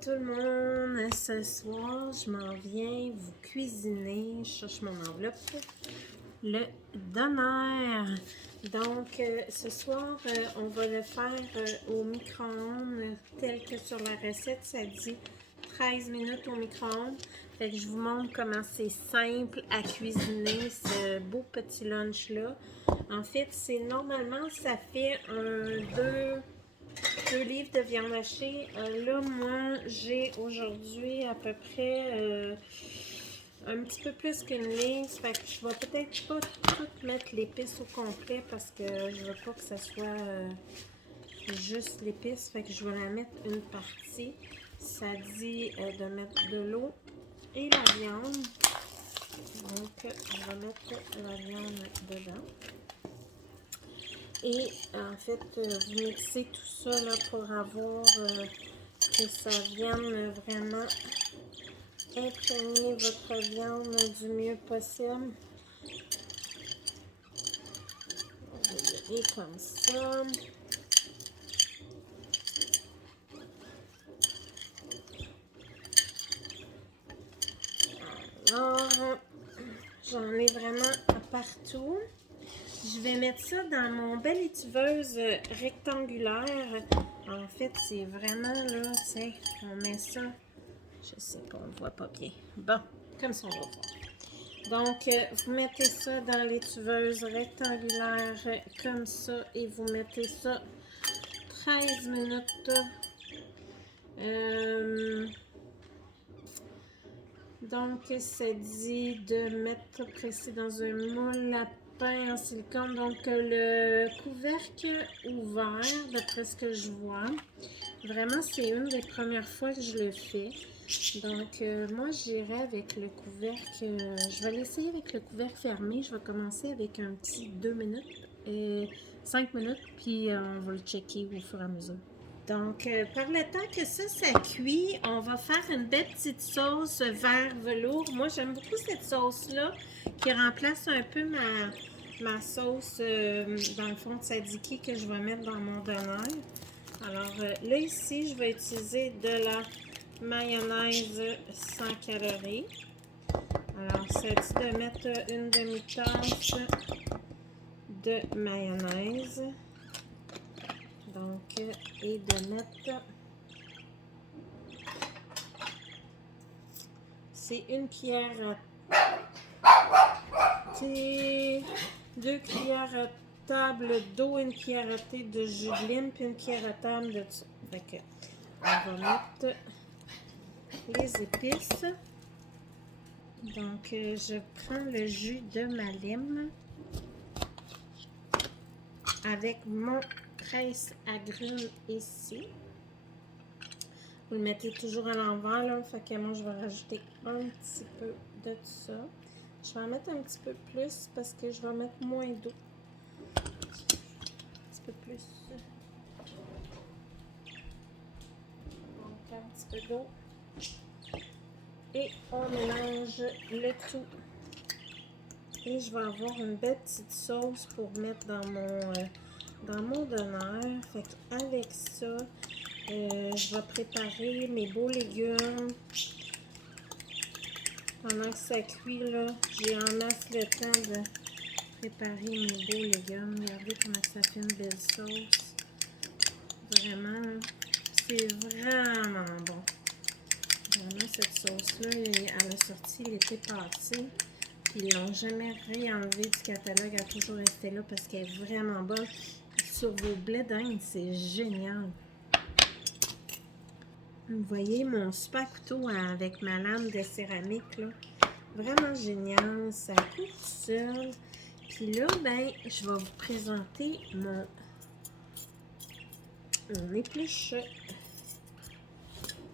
tout le monde, ce soir je m'en viens vous cuisiner, je cherche mon enveloppe, le doner. Donc ce soir on va le faire au micro-ondes tel que sur la recette ça dit 13 minutes au micro-ondes. Fait que je vous montre comment c'est simple à cuisiner ce beau petit lunch là. En fait c'est normalement ça fait un 2 livres de viande hachée. Là, moi, j'ai aujourd'hui à peu près un petit peu plus qu'une livre. Fait que je vais peut-être pas tout mettre l'épice au complet parce que je veux pas que ça soit juste l'épice. Fait que je vais la mettre une partie. Ça dit de mettre de l'eau et la viande. Donc, on va mettre la viande dedans. Et en fait, vous mixez tout ça là, pour avoir que ça vienne vraiment imprégner votre viande du mieux possible. On va y aller comme ça. Alors, j'en ai vraiment partout. Je vais mettre ça dans mon belle étuveuse rectangulaire. En fait, c'est vraiment là, tu sais, on met ça. Je sais pas, on ne voit pas bien. Bon, comme ça, on va voir. Donc, vous mettez ça dans l'étuveuse rectangulaire comme ça et vous mettez ça 13 minutes. Donc, ça dit de mettre presser dans un moule à pain en silicone. Donc, le couvercle ouvert, d'après ce que je vois. Vraiment, c'est une des premières fois que je le fais. Donc, moi, j'irai avec le couvercle. Je vais l'essayer avec le couvercle fermé. Je vais commencer avec un petit 2 minutes et 5 minutes, puis on va le checker au fur et à mesure. Donc, par le temps que ça cuit, on va faire une belle petite sauce vert velours. Moi, j'aime beaucoup cette sauce-là qui remplace un peu ma sauce, dans le fond, de tzatziki que je vais mettre dans mon doner. Alors, là, ici, je vais utiliser de la mayonnaise sans calories. Alors, ça dit de mettre une demi-tasse de mayonnaise. Donc, et de mettre, c'est une cuillère, c'est 2 cuillères à table d'eau, une cuillère à thé de jus de lime, puis une cuillère à table de ça. Donc, on va mettre les épices. Donc, je prends le jus de ma lime avec mon presse-agrumes ici. Vous le mettez toujours à l'envers, là. Fait que moi, je vais rajouter un petit peu de ça. Je vais en mettre un petit peu plus parce que je vais mettre moins d'eau. Un petit peu plus. Donc, un petit peu d'eau. Et on mélange le tout. Et je vais avoir une belle petite sauce pour mettre dans mon doner. Fait qu'avec ça, je vais préparer mes beaux légumes. Pendant que ça cuit, là, j'ai en masse le temps de préparer mes beaux légumes. Regardez comment ça fait une belle sauce. Vraiment, c'est vraiment bon. Vraiment, cette sauce-là, elle a sorti l'été passé. Ils l'ont jamais réenlevé du catalogue, elle a toujours resté là parce qu'elle est vraiment bonne. Sur vos blés d'Inde, c'est génial. Vous voyez mon super couteau avec ma lame de céramique, là. Vraiment génial, ça coûte tout seul. Puis là, ben, je vais vous présenter mon épluche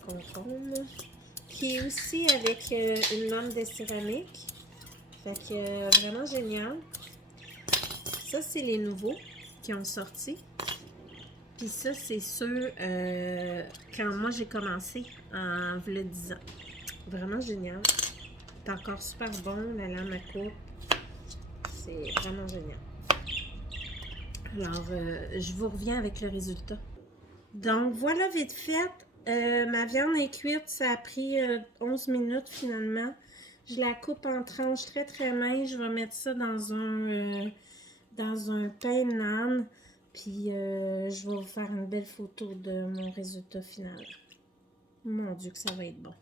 concombre, qui est aussi avec une lame de céramique. Fait que vraiment génial. Ça, c'est les nouveaux qui ont sorti. Puis ça, c'est ceux quand moi j'ai commencé en le 10 ans. Vraiment génial. C'est encore super bon, la lame à coupe. C'est vraiment génial. Alors, je vous reviens avec le résultat. Donc, voilà vite fait Ma viande est cuite, ça a pris 11 minutes finalement. Je la coupe en tranches très très minces. Je vais mettre ça dans un pain naan. Puis je vais vous faire une belle photo de mon résultat final. Mon Dieu que ça va être bon.